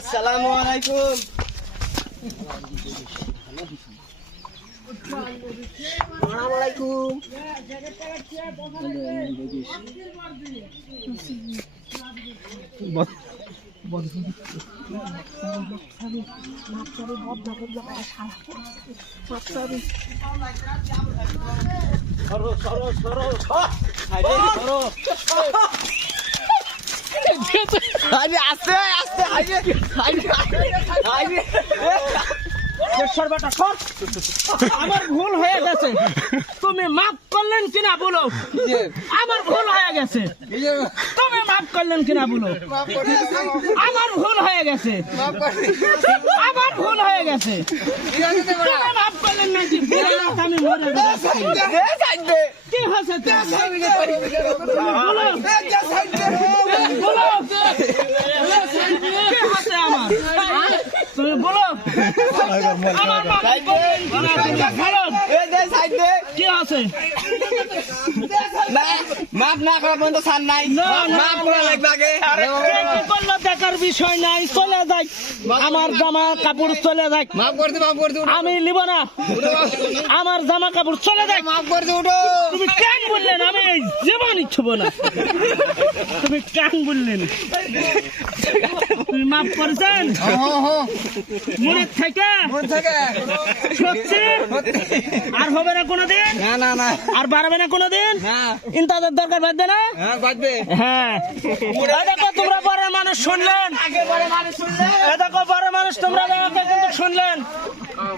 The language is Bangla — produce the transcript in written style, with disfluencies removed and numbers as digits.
আসসালামু আলাইকুম। আসসালামু আলাইকুম। আস্তে আস্তে আমার ভুল হয়ে গেছে, তুমি মাফ করলেন কিনা বলো। আমার ভুল হয়ে গেছে, তুমি মাফ করলেন কিনা বলো। আমার ভুল হয়ে গেছে, আমার ভুল হয়ে গেছে, তুমি মাফ করলেন নাকি? আমি মরে যাচ্ছি। কি হয়েছে বলো, বলো কি হয়েছে আমার, তুমি বলো। আমার ভালো কি আছে? মাপ না করা পর্যন্ত ছাড় নাই। মাপ করা লাগবে আগে। কি করলো দেখার বিষয় নাই, চলে যাক। আমার জামা কাপড় চলে যাক, মাপ করে দে, মাপ করে দে। আমি নিব না। আমার জামা কাপড় চলে যাক। মাপ করে দে, উঠো। তুমি কেন বললেন? আমি এই জীবন ইচ্ছুব না। তুমি কেন বললেন? তুমি মাফ করেছেন মনে থেকে? সত্যি আর হবে না কোনোদিন? না না না, আর বাড়বে না কোনোদিন? না। ইন্টারনেট দরকার বাঁধবে না? হ্যাঁ বাঁধবে। হ্যাঁ, এই দেখো তোমরা বড় মানুষ শুনলেন, এই দেখো বড় মানুষ তোমরা কিন্তু শুনলেন।